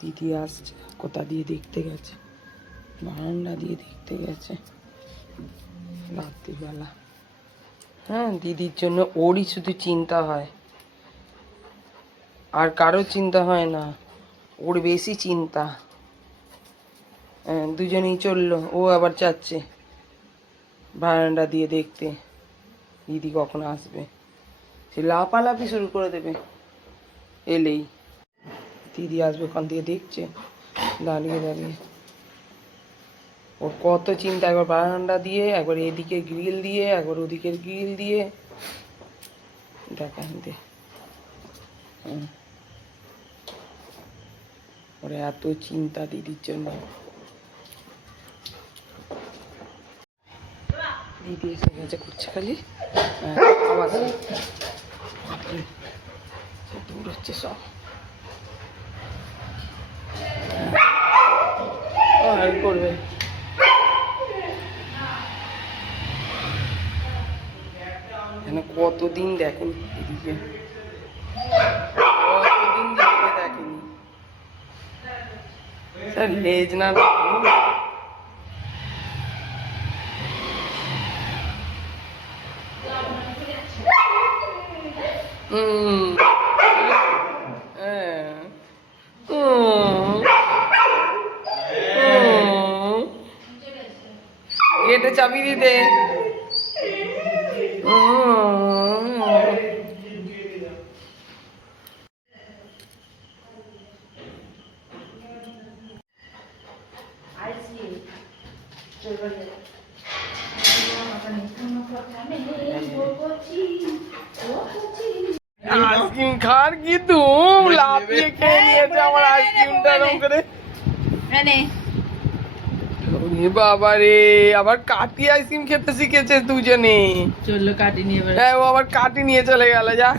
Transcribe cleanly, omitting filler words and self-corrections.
দিদি আসছে, কোথা দিয়ে দেখতে গেছে, বারান্দা দিয়ে দেখতে গেছে রাত্রিবেলা। হ্যাঁ, দিদির জন্য ওরই শুধু চিন্তা হয়, আর কারো চিন্তা হয় না, ওর বেশি চিন্তা। হ্যাঁ, দুজনেই চললো, ও আবার চাচ্ছে বারান্দা দিয়ে দেখতে দিদি কখন আসবে। সে লাফালাফি শুরু করে দেবে এলেই। দিদি আসবে ওখান দিয়ে দেখছে দাঁড়িয়ে দাঁড়িয়ে। ওর কত চিন্তা, একবার বারান্দা দিয়ে, একবার এদিকে গ্রিল দিয়ে, একবার ওদিকের গ্রিল দিয়ে। দেখান দে, ওর এত চিন্তা দিদির জন্য। দিদি এসে গেছে, করছে খালি আওয়াজ দূর হচ্ছে সব। করবে কতদিন দেখেনি দিদিকে, কতদিন দিদিকে দেখেনি। স্যার লেজ না গেটে চাবি দিতে। আইসক্রিম খার কি তুম লাফিয়ে খেয়ে নিয়েছে আমার আইসক্রিমটা এরকম করে। বাবা রে, আবার কাটি আইসক্রিম খেতে শিখেছে দুজনে। চললো কাটি নিয়ে, হ্যাঁ ও আবার কাটি নিয়ে চলে গেল। যা